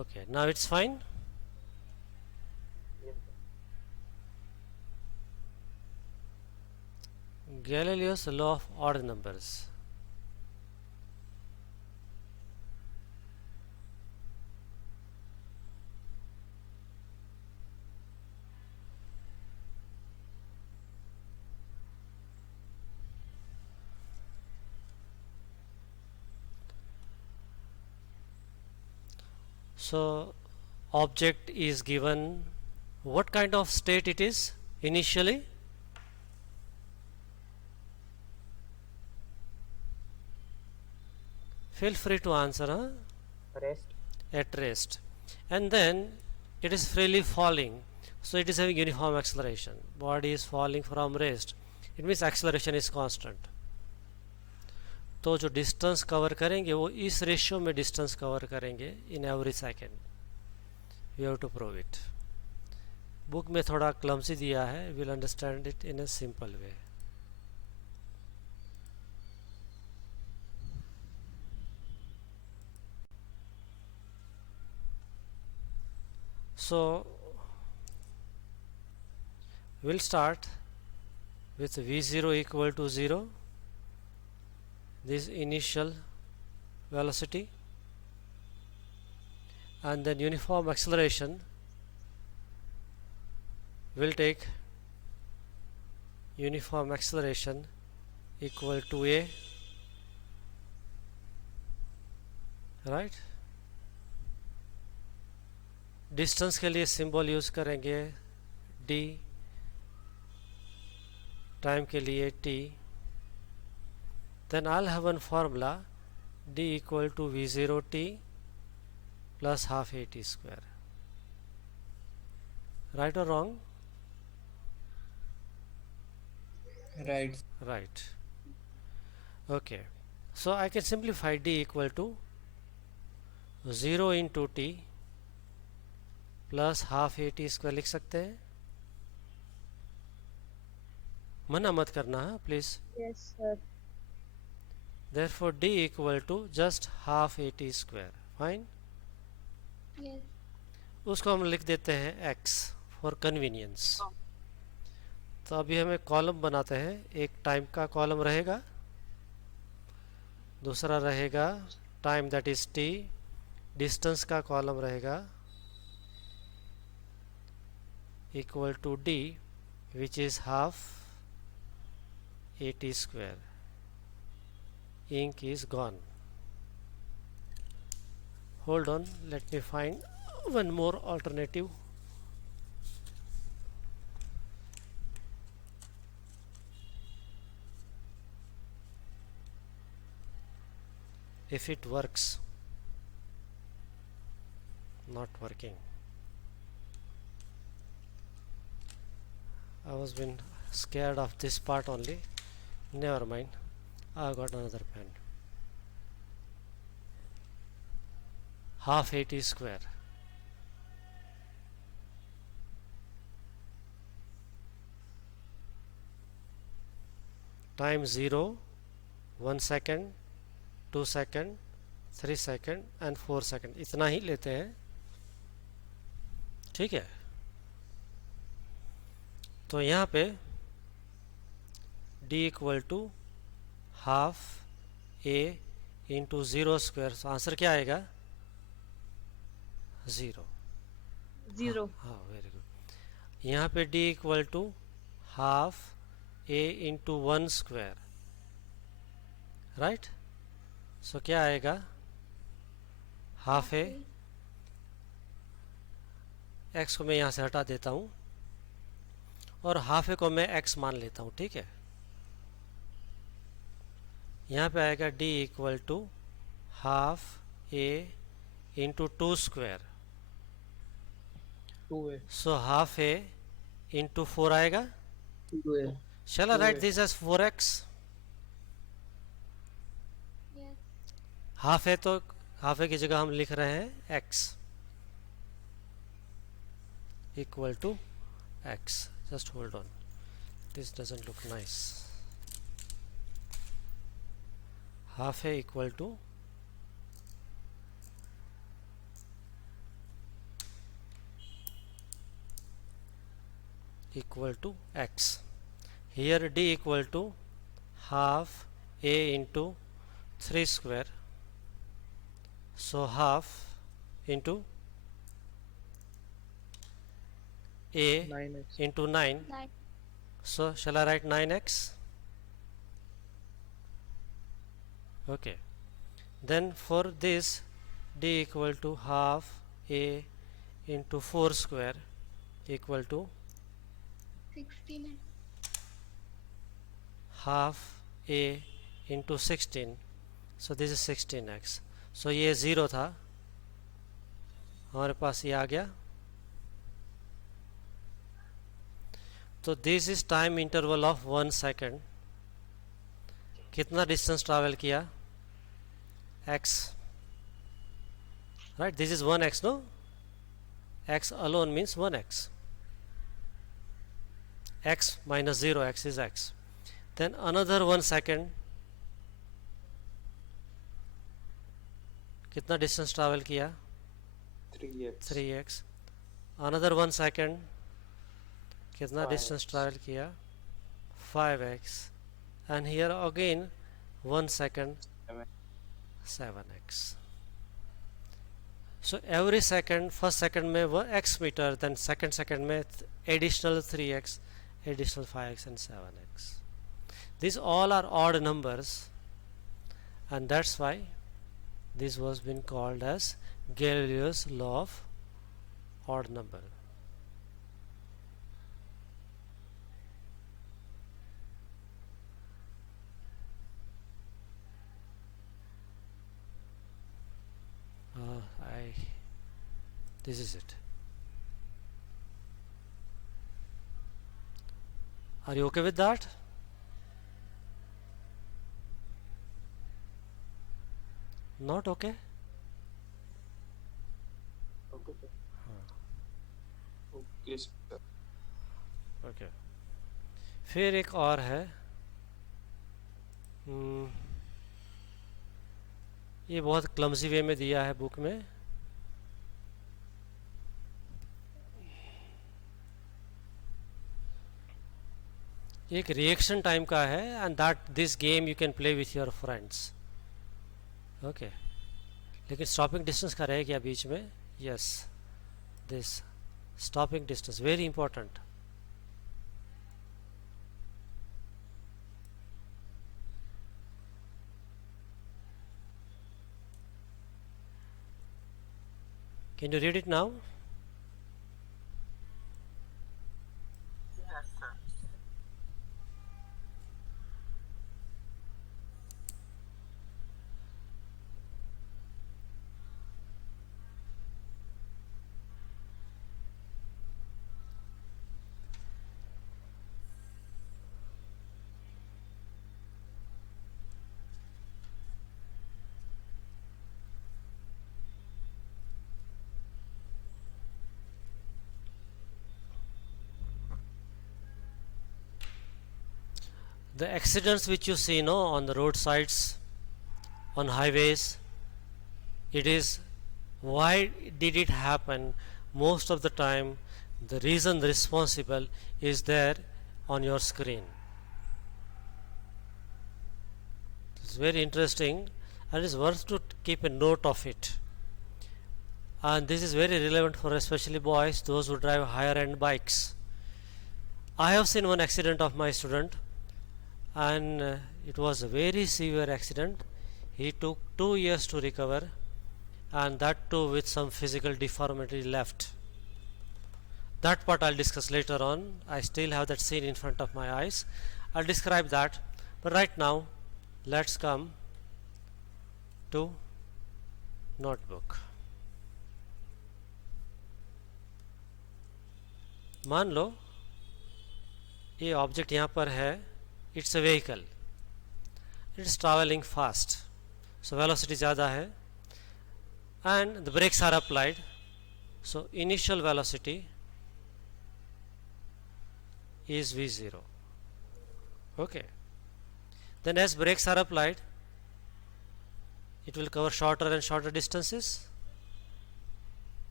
Okay, now it's fine. Yes, Galileo's law of odd numbers. So object is given, what kind of state it is initially? Feel free to answer, huh? rest. At rest, and then it is freely falling, so it is having uniform acceleration. Body is falling from rest, it means acceleration is constant. तो जो distance cover करेंगे वो इस ratio में distance cover करेंगे in every second. You have to prove it. Book में थोड़ा clumsy दिया है, will understand it in a simple way. So we'll start with v0 equal to 0, this initial velocity, and then uniform acceleration will take uniform acceleration equal to a, right. Distance के लिए symbol use करेंगे d, time के लिए t. then I'll have one formula d equal to v0 t plus half a t square. Right or wrong? Right. Right. Okay, so I can simplify d equal to 0 into t plus half a t square लिख सकते हैं. मना मत करना है please. Yes, sir. Therefore d equal to just half a t square. Fine. Yes. उसको हम लिख देते हैं x फॉर कन्वीनियंस. तो अभी हमें कॉलम बनाते हैं. एक टाइम का कॉलम रहेगा, दूसरा रहेगा time that is t, distance का कॉलम रहेगा equal to d, which is half a t square. Ink is gone. Hold on, let me find one more alternative. If it works. Not working. I was been scared of this part only. Never mind, I got another pen. Half a t square time 0, 1 second, 2 second, 3 second and 4 second. इतना ही लेते हैं, ठीक है. तो यहाँ पे d equal to half a into 0 square. तो answer क्या आएगा? 0. 0. हाँ, वेरी गुड. यहाँ पे d equal to half a into 1 square, right. So क्या आएगा? Half a. x को मैं यहाँ से हटा देता हूँ और हाफ ए को मैं x मान लेता हूँ, ठीक है. यहाँ पे आएगा d equal to half a into 2 square. 2a. So half a into 4 आएगा. 2a. Shall I write this as 4x? Yes. Half है तो हाफ ए की जगह हम लिख रहे हैं x equal to x. Just hold on, this doesn't look nice. half a equal to equal to x. Here d equal to half a into 3 square, so half into a 9x. into 9, 9. so shall I write 9x? Okay, then for this d equal to half a into 4 square equal to 16. half a into 16, so this is 16x. so ये 0 था, हमारे पास ये आ गया. तो this is time interval of 1 second. कितना distance travel किया? x, right? This is 1x, no? x alone means 1x. x minus 0, x is x. Then another 1 second, कितना distance travel किया? 3x. 3x. Another 1 second, कितना distance travel किया? 5x. And here again 1 second, 7x. So every second, first second में वो x meter, then second second में additional 3x, additional 5x and 7x. These all are odd numbers, and that's why this was been called as Galileo's law of odd number. This is it. Are you okay with that? Not okay? Okay, sir. Okay, sir. Okay. फिर एक और है, ये बहुत clumsy वे में दिया है book में. एक रिएक्शन टाइम का है, and that this game you can play with your friends. Okay, लेकिन स्टॉपिंग डिस्टेंस का रह गया बीच में. Yes, this stopping distance very important. Can you read it now? Yes, sir. The accidents which you see, no, on the roadsides, on highways, it is, why did it happen? Most of the time the reason responsible is there on your screen. It's very interesting, and it's worth to keep a note of it. And this is very relevant for especially boys, those who drive higher end bikes. I have seen one accident of my student, and it was a very severe accident. He took 2 years to recover, and that too with some physical deformity left. That part I'll discuss later on. I still have that scene in front of my eyes. I'll describe that, but right now let's come to notebook. मान लो ये object यहाँ पर है. It's a vehicle, it's travelling fast, so velocity ज़्यादा है, and the brakes are applied. So initial velocity is v0. Okay, then as brakes are applied, it will cover shorter and shorter distances,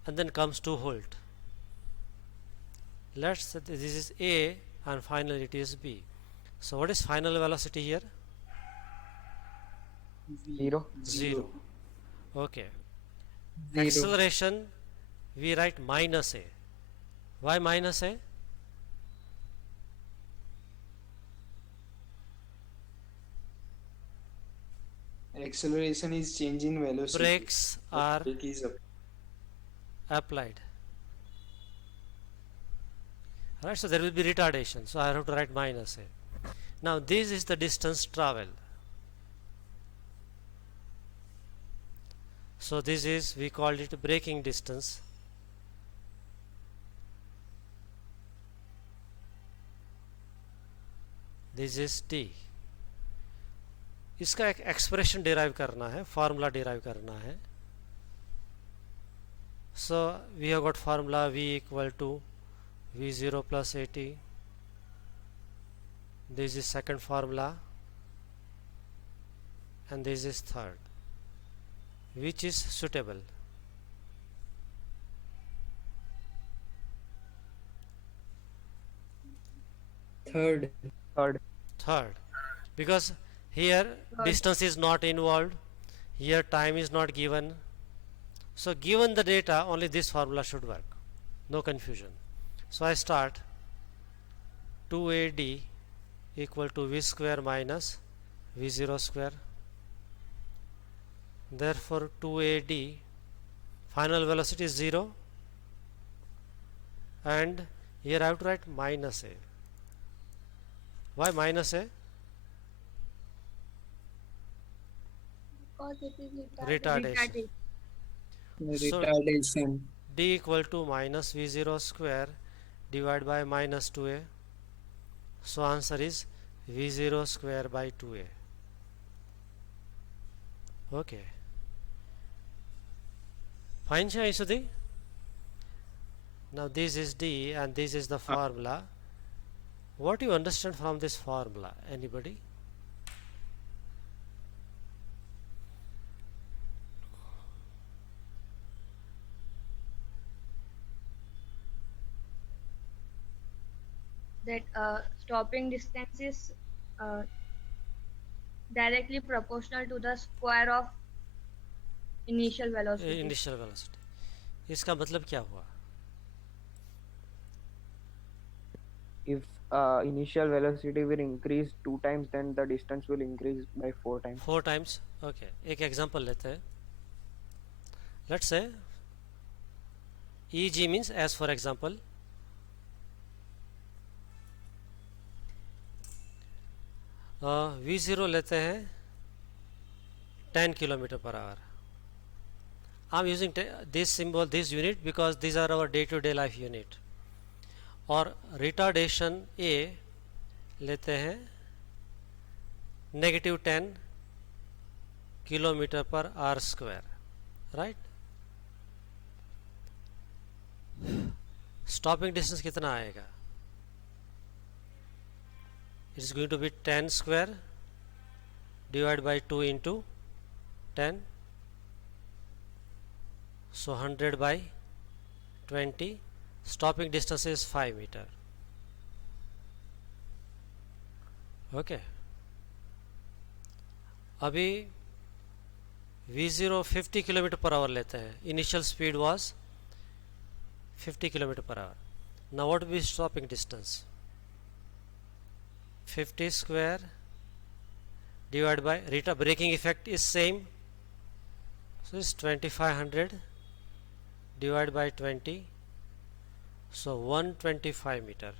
and then comes to halt. let's say this is A and finally it is B. So what is final velocity here? Zero. 0. Okay. Zero. Acceleration, we write minus A. Why minus A? Acceleration is change in velocity. Brakes are Brake is up. applied. Right, so there will be retardation. So I have to write minus A. Now this is the distance traveled. So this is, we called it braking distance. This is D. इसका एक expression derive करना है, formula derive करना है. So we have got formula V equal to V0 plus AT. This is second formula and this is third. Which is suitable? Third. Third. Because here distance is not involved, here time is not given. So given the data, only this formula should work. No confusion. So I start 2AD equal to V square minus V0 square. Therefore 2AD final velocity is 0 and here I have to write minus A. Why minus A? Because it is Retardation. So Retardation. D equal to minus V0 square divided by minus 2A. So answer is V0 square by 2A. Okay. Fine, Isudhi? Now this is D and this is the formula. What do you understand from this formula? Anybody? That stopping distance is directly proportional to the square of initial velocity. Initial velocity. इसका मतलब क्या हुआ? If initial velocity will increase 2 times, then the distance will increase by 4 times. 4 times. Okay. एक example लेते हैं. Let's say EG means as for example. V0 लेते हैं 10 km/h. I'm using this symbol, this unit because these are our day-to-day life unit. और retardation A लेते हैं -10 km/h². Right? Stopping distance कितना आएगा? It is going to be 10 square divided by 2 into 10. So 100 by 20. Stopping distance is 5 meter. Okay. अभी V0 50 km/h लेते हैं. Initial speed was 50 km/h. Now what will be stopping distance? 50 square divided by braking effect is same, so it's 2500 divided by 20, so 125 meter.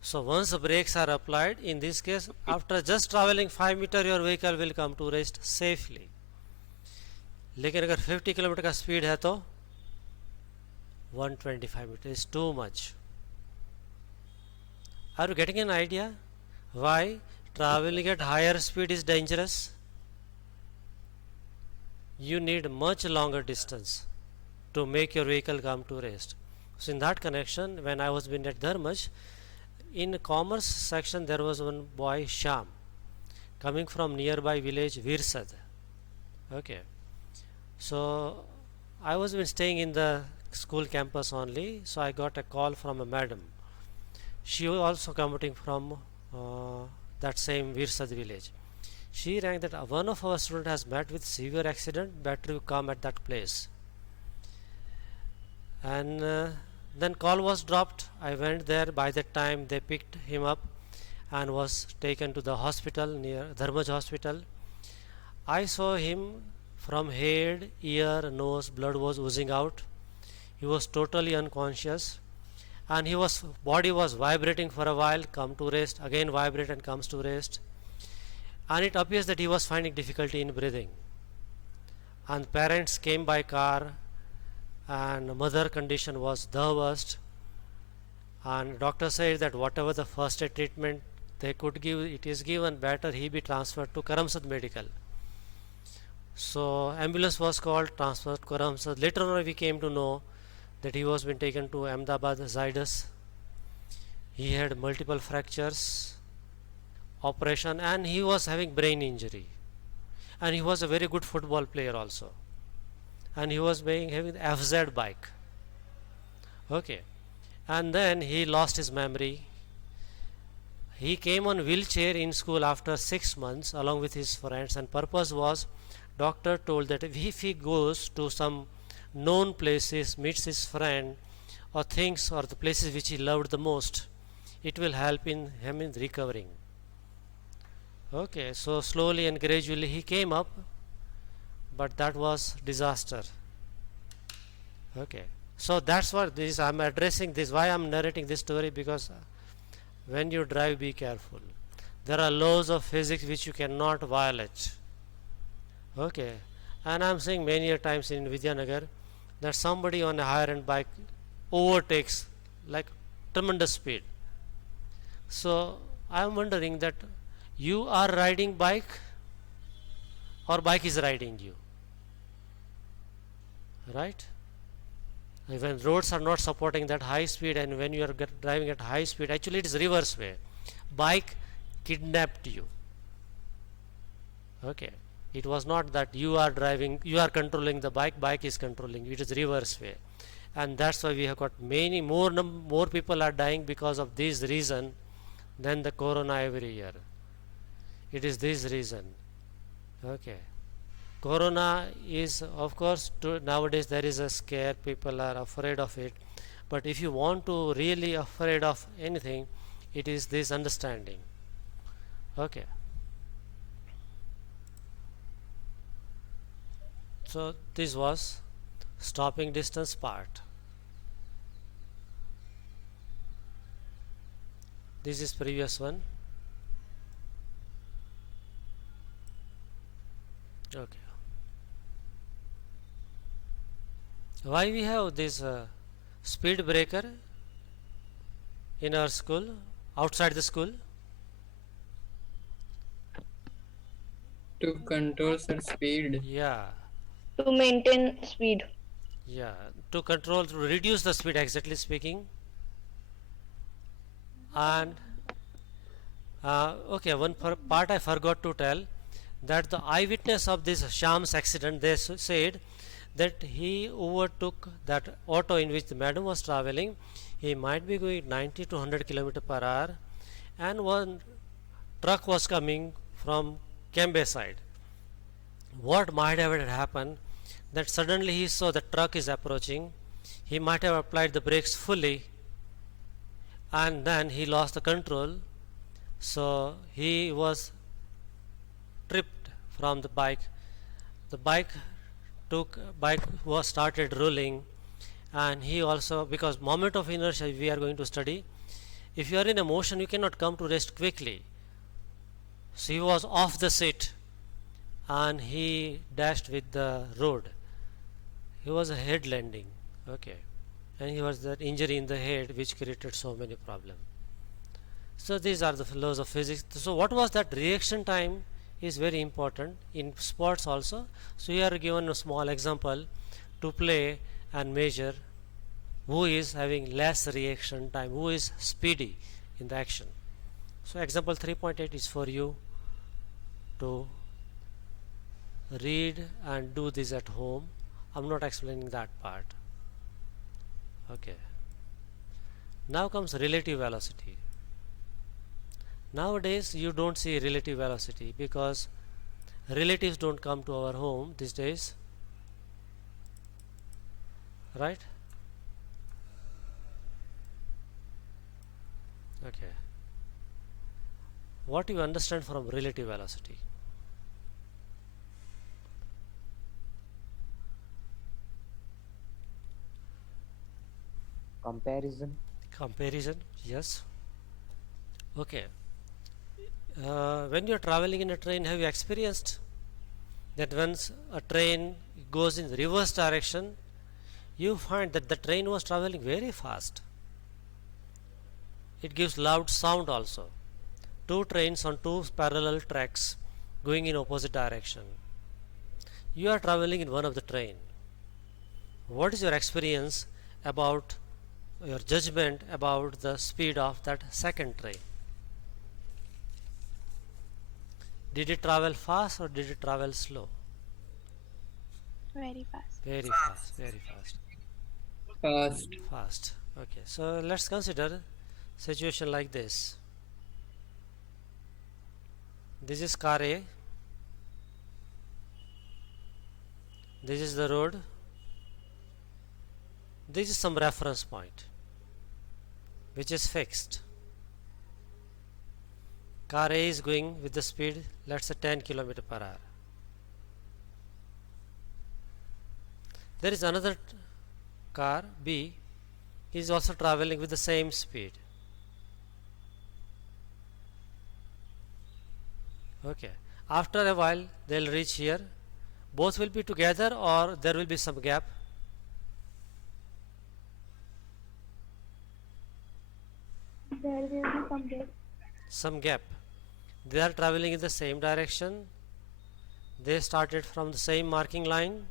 So once the brakes are applied, in this case after just traveling 5 meter your vehicle will come to rest safely. लेकिन अगर 50 kilometre का speed है तो 125 meter is too much. Are you getting an idea why traveling at higher speed is dangerous? You need much longer distance to make your vehicle come to rest. So in that connection, when I was been at Dharmaj, in commerce section there was one boy Sham coming from nearby village Virsad. Okay, so I was been staying in the school campus only. So I got a call from a madam. She was also commuting from that same Virsad village. She rang that one of our students has met with severe accident, better you come at that place. And then call was dropped. I went there. By that time they picked him up and was taken to the hospital near Dharmaj hospital. I saw him from head, ear, nose, blood was oozing out. He was totally unconscious, and body was vibrating for a while, come to rest, again vibrate and comes to rest, and it appears that he was finding difficulty in breathing. And parents came by car, and mother condition was the worst, and doctor said that whatever the first aid treatment they could give, it is given, better he be transferred to Karamsad Medical. So ambulance was called, transferred to Karamsad. Later on we came to know that he was been taken to Ahmedabad Zydus. He had multiple fractures, operation, and he was having brain injury, and he was a very good football player also, and he was having FZ bike. Okay, and then he lost his memory. He came on wheelchair in school after 6 months along with his friends, and purpose was, doctor told that if he goes to some known places, meets his friend or things or the places which he loved the most, it will help in him in recovering. Okay, so slowly and gradually he came up, but that was disaster. Okay, so that's what this I'm addressing this, why I'm narrating this story, because when you drive, be careful. There are laws of physics which you cannot violate. Okay, and I'm saying many a times in Vidyanagar that somebody on a higher end bike overtakes like tremendous speed. So I'm wondering that you are riding bike or bike is riding you, right? When roads are not supporting that high speed, and when you are driving at high speed, actually it is reverse way. Bike kidnapped you. Okay, it was not that you are driving, you are controlling the bike, bike is controlling you. It is reverse way, and that's why we have got many more people are dying because of this reason than the corona every year. It is this reason. Okay, corona is, of course, nowadays there is a scare, people are afraid of it, but if you want to really afraid of anything, it is this understanding. Okay, so this was stopping distance part. This is previous one. Okay, why we have this speed breaker in our school, outside the school? To control the speed. Yeah, To maintain speed. yeah, to control, to reduce the speed, exactly speaking. And okay, one part I forgot to tell, that the eyewitness of this Sham's accident, they said that he overtook that auto in which the madam was traveling. He might be going 90 to 100 km per hour, and one truck was coming from Cambay side. What might have happened, that suddenly he saw the truck is approaching, he might have applied the brakes fully, and then he lost the control, so he was tripped from the bike. The bike was started rolling, and he also, because moment of inertia we are going to study, if you are in a motion you cannot come to rest quickly. So he was off the seat and he dashed with the road. He was a head landing. Okay, and he was that injury in the head which created so many problems. So these are the laws of physics. So what was that reaction time is very important in sports also. So here are given a small example to play and measure who is having less reaction time, who is speedy in the action. So example 3.8 is for you to read and do this at home. I'm not explaining that part. Okay. Now comes relative velocity. Nowadays you don't see relative velocity because relatives don't come to our home these days, right? Okay. What do you understand from relative velocity? Comparison. Comparison, yes. Okay. When you are traveling in a train, have you experienced that once a train goes in the reverse direction, you find that the train was traveling very fast. It gives loud sound also. Two trains on two parallel tracks going in opposite direction. You are traveling in one of the train. What is your experience about your judgment about the speed of that second train? Did it travel fast or did it travel slow? Very fast. Very fast, very fast. Fast. Fast. Okay, so let's consider situation like this. This is car A. This is the road. This is some reference point which is fixed. Car A is going with the speed, let's say 10 km per hour. There is another car B is also traveling with the same speed. Okay, after a while they'll reach here. Both will be together or there will be some gap? There will be some gap. Some gap. They are traveling in the same direction. They started from the same marking line,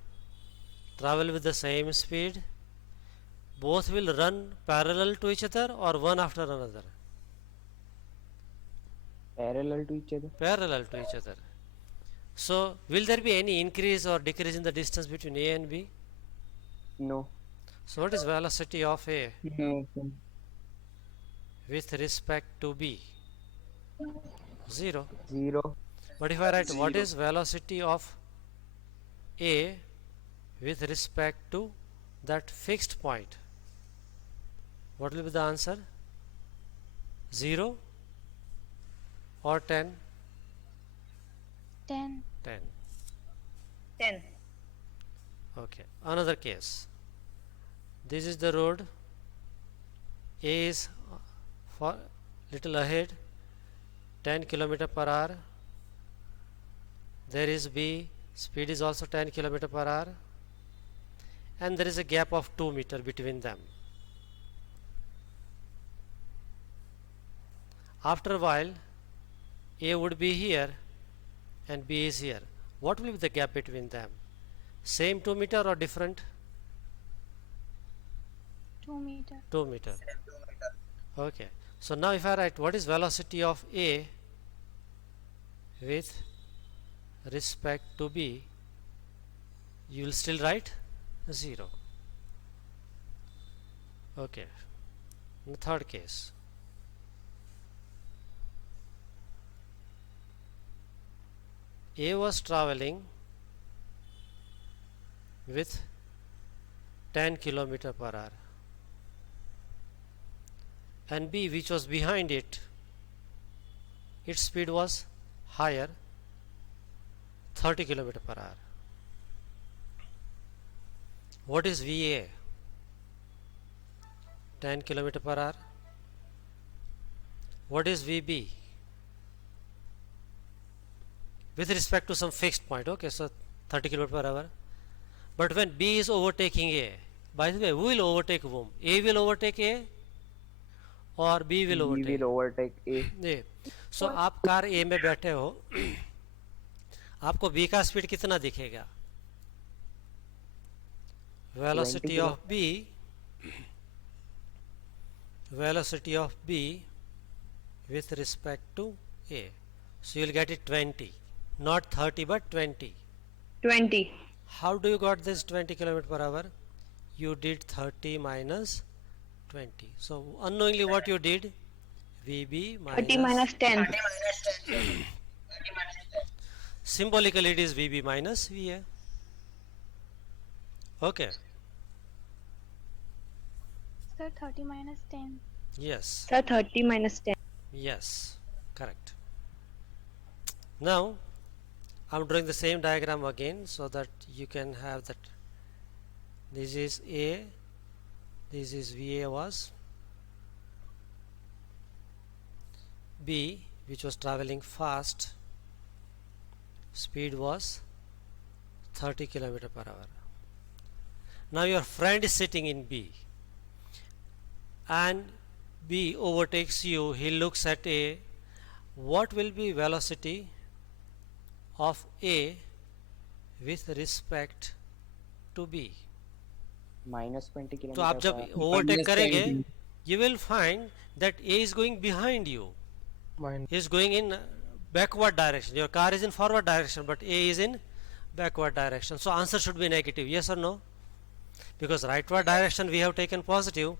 travel with the same speed. Both will run parallel to each other or one after another? Parallel to each other. Parallel to each other. So, will there be any increase or decrease in the distance between A and B? No. So, what is velocity of A No. with respect to B? 0. 0. But if I write what Zero. is velocity of A with respect to that fixed point, what will be the answer? 0 or 10? 10. 10. 10. Okay, another case. This is the road. A is for little ahead, 10 km per hour. There is B, speed is also 10 km per hour, and there is a gap of 2 meter between them. After a while, A would be here and B is here. What will be the gap between them? Same 2 meter or different? 2 meter. 2 meter. Okay. So now if I write what is velocity of A with respect to B, you will still write 0. Okay. In the third case, A was traveling with 10 km per hour and B, which was behind it, its speed was higher, 30 km per hour. What is VA? 10 km per hour. What is VB? With respect to some fixed point, okay, so 30 km per hour. But when B is overtaking A, by the way, who will overtake whom? A will overtake A और B will B overtake. will overtake A. जी, सो आप car A में बैठे हो, आपको B का speed कितना दिखेगा? Velocity of B, velocity of B with respect to A. So you will get it 20, not 30 but 20. 20. How do you got this 20 km per hour? you did 30 minus 20. So unknowingly what you did, VB 30 minus 10. symbolically it is VB minus VA. Okay. Sir, 30 minus 10. Yes. Sir, 30 minus 10. Yes. Correct. Now I'm drawing the same diagram again so that you can have that. This is A, this is VA was, B which was traveling fast, speed was 30 km per hour. Now your friend is sitting in B and B overtakes you. He looks at A. What will be velocity of A with respect to B? minus 20 तो kilometre आप जब पर hour. Overtake Minus करेंगे 10. you will find that A is going behind you. He is going in backward direction. Your car is in forward direction, but A is in backward direction. So answer should be negative. Yes or no? Because rightward direction we have taken positive,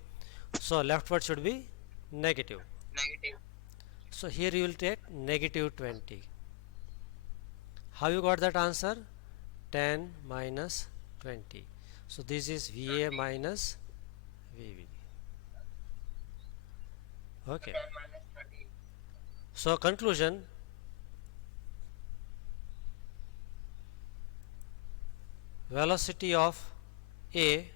so leftward should be negative. So here you will take negative 20. How you got that answer? 10 minus 20. So this is VA minus VB. Okay. So conclusion, velocity of A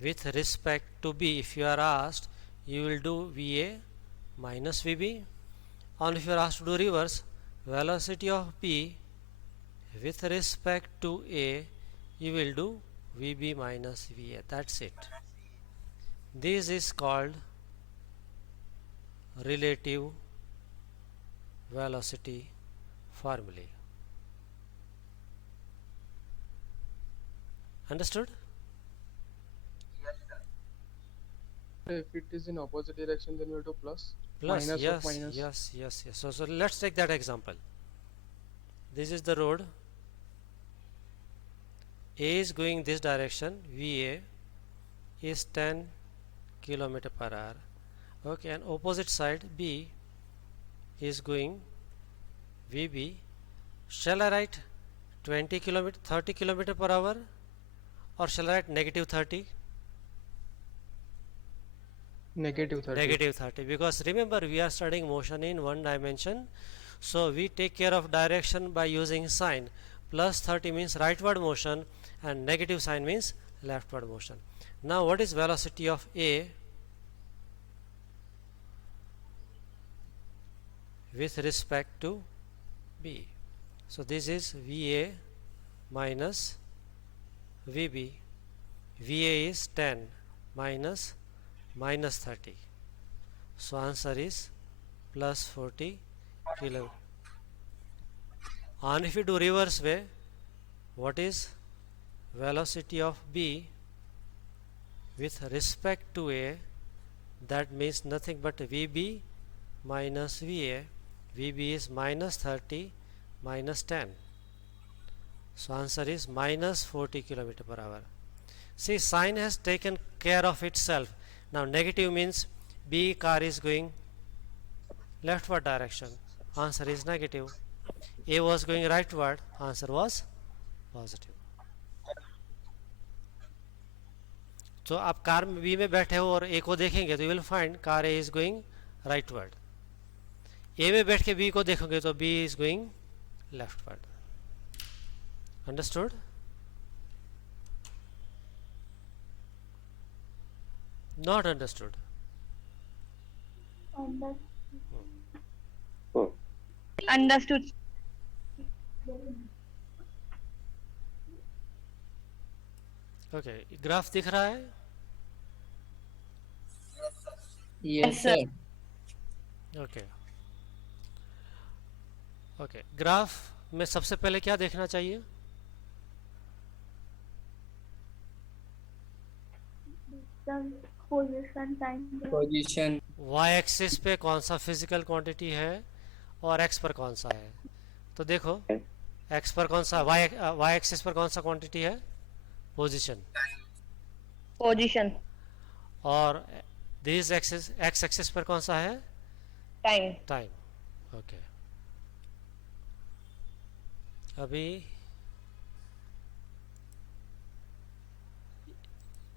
with respect to B, if you are asked, you will do VA minus VB, and if you are asked to do reverse, velocity of B with respect to A, you will do VB minus VA. That's it. This is called relative velocity formulae. Understood? If it is in opposite direction, then we have to plus. Plus, Minus of yes, minus. yes. So let's take that example. This is the road. A is going this direction. VA is 10 km per hour. Okay, and opposite side B is going VB. Shall I write 20 km, 30 km per hour, or shall I write negative 30? Negative 30. Negative 30, because remember we are studying motion in one dimension, so we take care of direction by using sign. Plus 30 means rightward motion and negative sign means leftward motion. Now what is velocity of A with respect to B? So this is VA minus VB. VA is 10 minus 30. So answer is plus 40 kilo. And if you do reverse way, what is velocity of B with respect to A? That means nothing but VB minus VA. VB is minus 30 minus 10. So answer is minus 40 km per hour. See, sign has taken care of itself. Now negative means B car is going leftward direction. Answer is negative. A was going rightward. Answer was positive. तो आप car में B में बैठे हो और ए को देखेंगे तो you will find car A is going rightward. A में बैठ के बी को देखोगे तो B is going leftward. Understood? Not understood. Understood. Okay, graph दिख रहा है? Yes, sir. Okay okay, graph में सबसे पहले क्या देखना चाहिए? Position, time. Position. Y axis पे कौन सा फिजिकल क्वांटिटी है और एक्स पर कौन सा है? तो देखो एक्स पर कौन सा, वाई एक्सिस पर कौन सा क्वांटिटी है? पोजीशन. Position. और दिस एक्सिस एक्स एक्सिस पर कौन सा है? Time. टाइम। ओके, अभी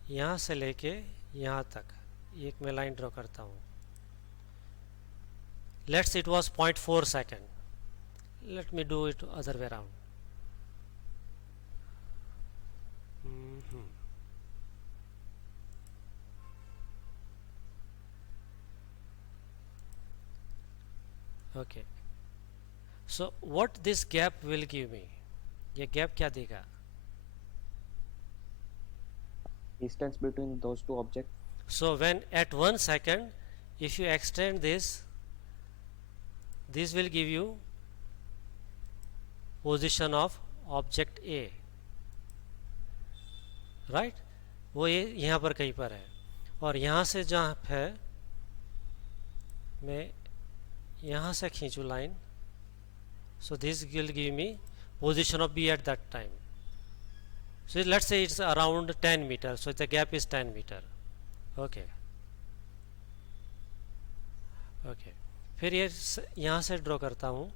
यहाँ से लेके यहाँ तक एक मैं लाइन ड्रॉ करता हूँ। Let's it was 0.4 second, let me do it other way around. Okay, so what this gap will give me? ये gap क्या देगा? Distance between those two objects. So when at 1 second, if you extend this, this will give you position of object A, right? वो ये यहाँ पर कहीं पर है, और यहाँ से जहाँ है मैं यहाँ से खींचूँ line, so this will give me position of B at that time. So let's say it's around 10 meter, so the gap is 10 meter. Okay, okay, फिर ये यहाँ से ड्रॉ करता हूँ।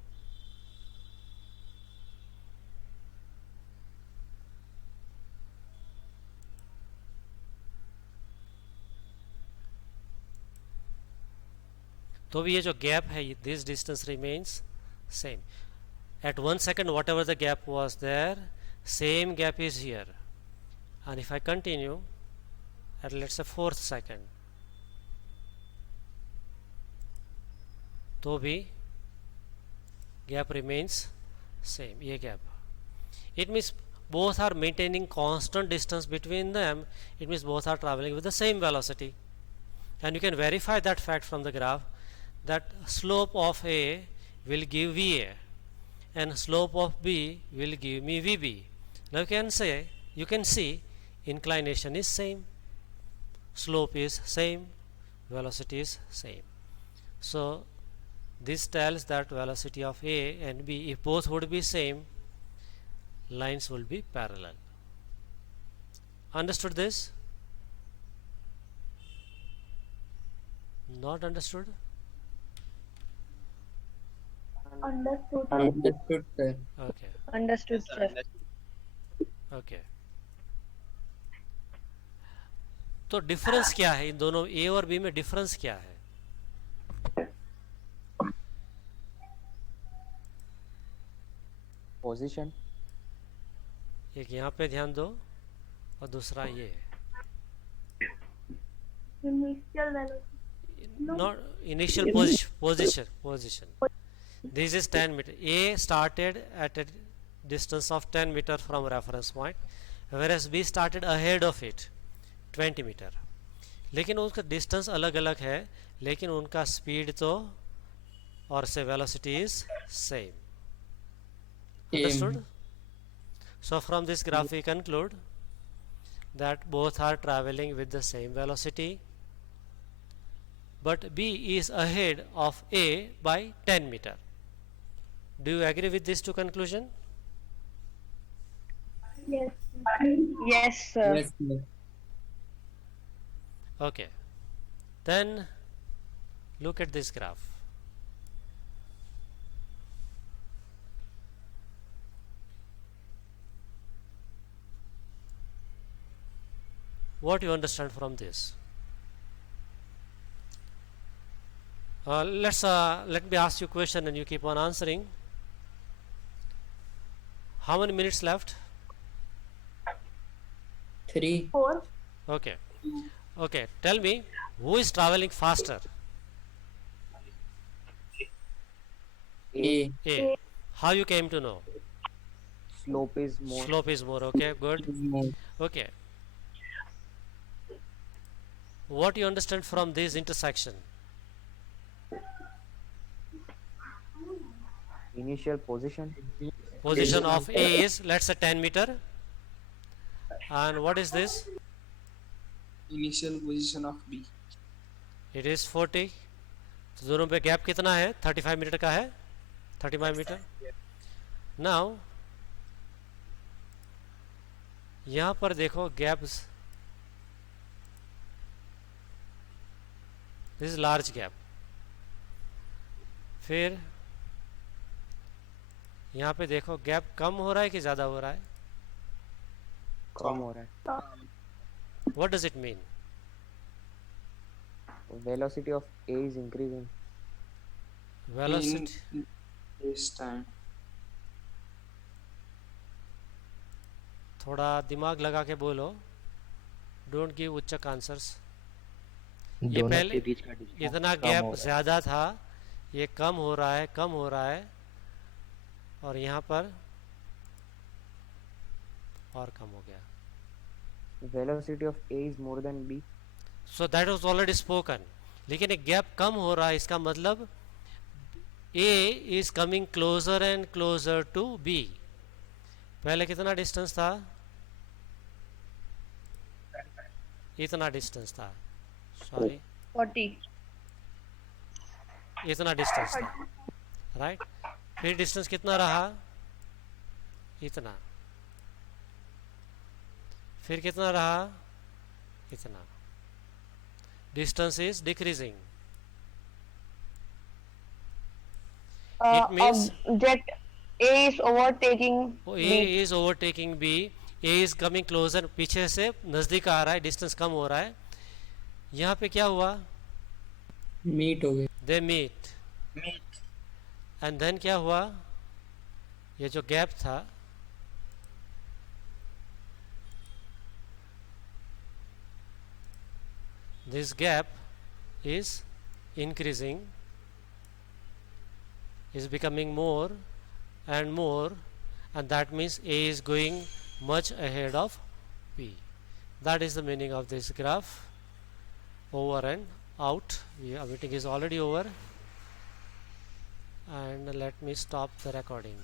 तो भी ये जो गैप है, this distance remains same at 1 second. Whatever the gap was there, same gap is here, and if I continue at let's say 4th second, तो भी gap remains same. ये gap, it means both are maintaining constant distance between them. It means both are traveling with the same velocity, and you can verify that fact from the graph, that slope of A will give VA and slope of B will give me VB. Now you can see inclination is same, slope is same, velocity is same. So this tells that velocity of A and B, if both would be same, lines will be parallel. Understood this? Not understood? Understood. Understood, sir. Okay, Understood, sir. okay. तो difference क्या है इन दोनों ए और B में? Difference क्या है? Position. एक यहाँ पे ध्यान दो और दूसरा ये है। Initial velocity. Not initial position. This is 10 meter. A started at a distance of 10 meter from reference point, whereas B started ahead of it 20 meter. लेकिन उसका डिस्टेंस अलग अलग है, लेकिन उनका स्पीड तो और से velocity is same. Understood? So from this graph we conclude that both are traveling with the same velocity, but B is ahead of A by 10 meter. Do you agree with these two conclusion? Yes. Yes, sir. Yes, sir. Okay, then look at this graph. What you understand from this? Let me ask you a question and you keep on answering. How many minutes left? 3. 4. Okay. Okay. Tell me, who is traveling faster? A. A. How you came to know? Slope is more. Slope is more. Okay. Good. Is more. Okay. What you understand from this intersection? Initial position. Position of A is, let's say, 10 meter. And what is this? Initial position of B. It is 40. तो दोनों पे gap कितना है? 35 metre का है. 35 metre. Now यहाँ पर देखो gaps this is large gap. फिर यहाँ पे देखो गैप कम हो रहा है कि ज़्यादा हो रहा है? कम हो रहा है। What does it mean? Velocity of A is increasing. Velocity In this time. थोड़ा दिमाग लगा के बोलो, डोंट गिव उच्चक आंसर्स। ये दोनों पहले के बीच का डिस्टेंस इतना कम गैप हो रहा है। ज़्यादा था, ये कम हो रहा है, कम हो रहा है, और यहाँ पर और कम हो गया। Velocity of A is more than B. So that was already spoken. लेकिन एक गैप कम हो रहा है, इसका मतलब A is coming closer and closer to B। पहले कितना डिस्टेंस था? इतना डिस्टेंस था, सॉरी 40. इतना डिस्टेंस था, राइट। फिर डिस्टेंस कितना रहा? इतना। फिर कितना रहा? इतना। Distance is decreasing. It means- object A is overtaking A is overtaking B, A is coming closer, पीछे से नज़दीक आ रहा है, डिस्टेंस कम हो रहा है। यहाँ पे क्या हुआ? मीट हो गए। दे मीट, एंड देन क्या हुआ? ये जो गैप था, this gap is increasing, is becoming more and more, and that means A is going much ahead of B. That is the meaning of this graph. Over and out. Our meeting is already over, and let me stop the recording.